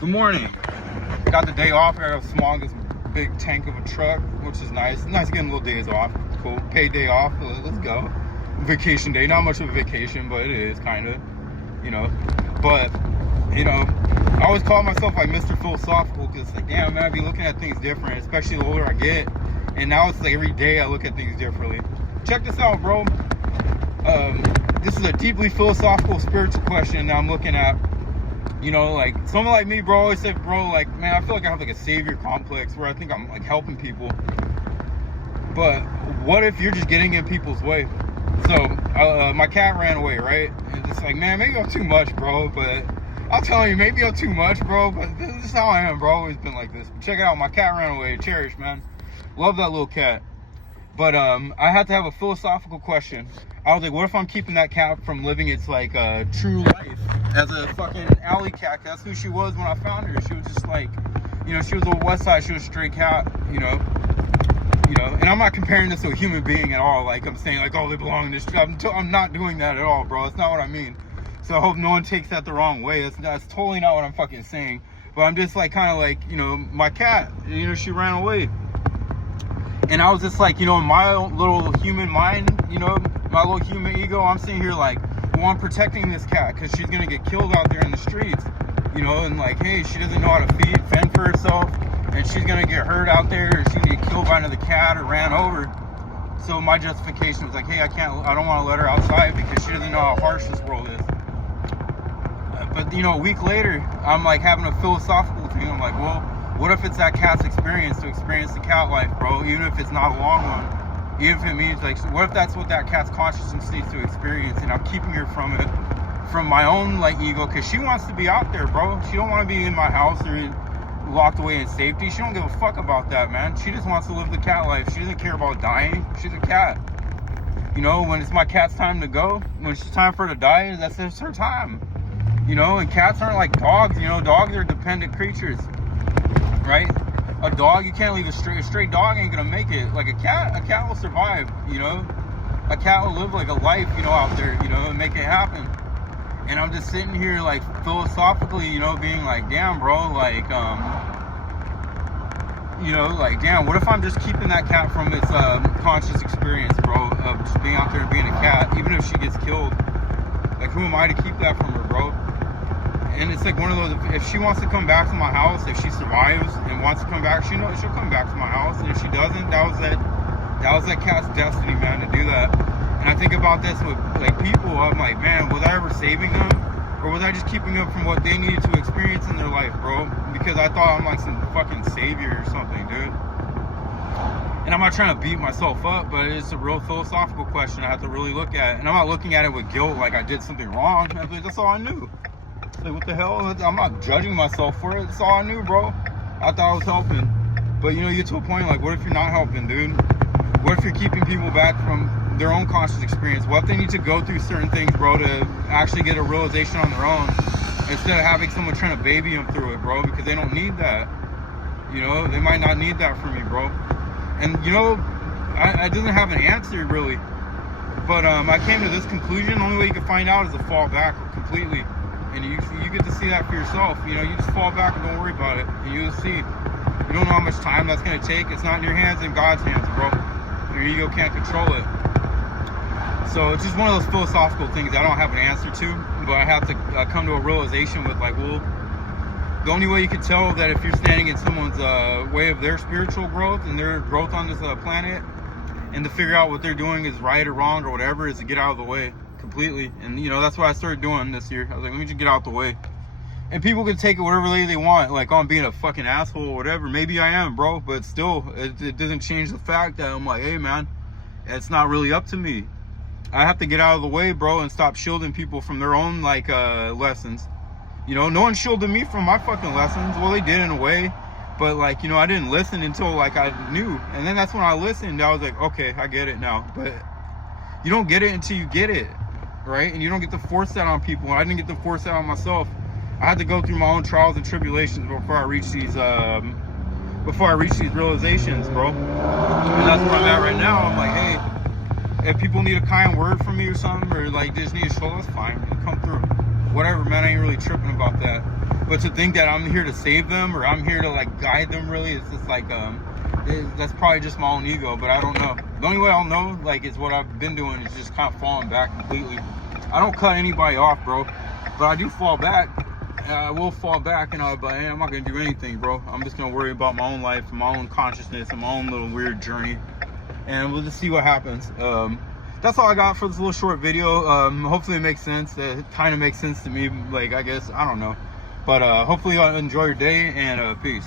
Good morning. Got the day off. I got a smog, big tank of a truck, which is nice. Nice getting little days off. Cool. Paid day off. Let's go. Vacation day. Not much of a vacation, but it is kind of, But, I always call myself like Mr. Philosophical because it's like, damn, man, I be looking at things different, especially the older I get. And now it's like every day I look at things differently. Check this out, bro. This is a deeply philosophical, spiritual question that I'm looking at. Like someone like me, bro, always said, bro, like, man, I feel like I have like a savior complex where I think I'm like helping people. But what if you're just getting in people's way? So my cat ran away, right? And it's like, man, maybe I'm too much, bro. But I'll tell you, maybe I'm too much, bro. But this is how I am, bro. Always been like this. But check it out, my cat ran away. Cherish, man. Love that little cat. But I had to have a philosophical question. I was like, what if I'm keeping that cat from living its like true life as a fucking alley cat? That's who she was when I found her. She was just like, she was a West Side. She was a stray cat, And I'm not comparing this to a human being at all. Like I'm saying, like, oh, they belong in this. I'm not doing that at all, bro. That's not what I mean. So I hope no one takes that the wrong way. That's totally not what I'm fucking saying. But I'm just like, kind of like, my cat. She ran away. And I was just like, in my little human mind, my little human ego, I'm sitting here like, well, I'm protecting this cat because she's going to get killed out there in the streets, and like, hey, she doesn't know how to fend for herself, and she's going to get hurt out there, or she's going to get killed by another cat or ran over. So my justification was like, hey, I don't want to let her outside because she doesn't know how harsh this world is. But, a week later, I'm like having a philosophical thing. I'm like, well, what if it's that cat's experience to experience the cat life, bro? Even if it's not a long one. Even if it means, like, what if that's what that cat's consciousness needs to experience, and I'm keeping her from it, from my own, like, ego, because she wants to be out there, bro. She don't want to be in my house or locked away in safety. She don't give a fuck about that, man. She just wants to live the cat life. She doesn't care about dying. She's a cat. When it's my cat's time to go, when it's time for her to die, that's just her time. And cats aren't like dogs. Dogs are dependent creatures, right? A dog, you can't leave a stray dog ain't gonna make it. Like a cat will survive, A cat will live like a life, out there, and make it happen. And I'm just sitting here like philosophically, being like, damn, bro, like, like, damn, what if I'm just keeping that cat from its conscious experience, bro, of just being out there and being a cat, even if she gets killed? Like, who am I to keep that from her, bro? And it's like one of those, if she wants to come back to my house, if she survives and wants to come back, she'll come back to my house. And if she doesn't, that was that cat's destiny, man, to do that. And I think about this with like people, I'm like, man, was I ever saving them? Or was I just keeping them from what they needed to experience in their life, bro? Because I thought I'm like some fucking savior or something, dude. And I'm not trying to beat myself up, but it's a real philosophical question I have to really look at. And I'm not looking at it with guilt like I did something wrong. That's all I knew. Like, what the hell? I'm not judging myself for it. That's all I knew, bro. I thought I was helping. But, you get to a point, like, what if you're not helping, dude? What if you're keeping people back from their own conscious experience? What if they need to go through certain things, bro, to actually get a realization on their own instead of having someone trying to baby them through it, bro? Because they don't need that. They might not need that from me, bro. And, I doesn't have an answer, really. But I came to this conclusion. The only way you can find out is to fall back completely. And you get to see that for yourself. You just fall back and don't worry about it. And you'll see. You don't know how much time that's going to take. It's not in your hands, in God's hands, bro. Your ego can't control it. So it's just one of those philosophical things I don't have an answer to. But I have to come to a realization with, like, well, the only way you can tell that if you're standing in someone's way of their spiritual growth and their growth on this planet, and to figure out what they're doing is right or wrong or whatever, is to get out of the way completely. And that's what I started doing this year. I was like, let me just get out the way. And people can take it whatever way they want, like, I'm being a fucking asshole or whatever. Maybe I am, bro, but still, it doesn't change the fact that I'm like, hey, man, it's not really up to me. I have to get out of the way, bro, and stop shielding people from their own, like, lessons. No one shielded me from my fucking lessons. Well, they did in a way, but, like, I didn't listen until, like, I knew. And then that's when I listened. I was like, okay, I get it now. But you don't get it until you get it, right? And you don't get to force that on people. I didn't get to force that on myself. I had to go through my own trials and tribulations before I reach these realizations, bro. And that's where I'm at right now. I'm like, hey, if people need a kind word from me or something, or like they just need a shoulder, that's fine. Come through. Whatever, man. I ain't really tripping about that. But to think that I'm here to save them, or I'm here to like guide them, really, it's just like that's probably just my own ego. But I don't know. The only way I'll know, like, is what I've been doing is just kind of falling back completely. I don't cut anybody off, bro, but I do fall back. I will fall back, and but hey, I'm not gonna do anything, bro. I'm just gonna worry about my own life, my own consciousness, and my own little weird journey, and we'll just see what happens. That's all I got for this little short video. Hopefully it makes sense. It kind of makes sense to me, like, I guess, I don't know. But hopefully you'll enjoy your day, and peace.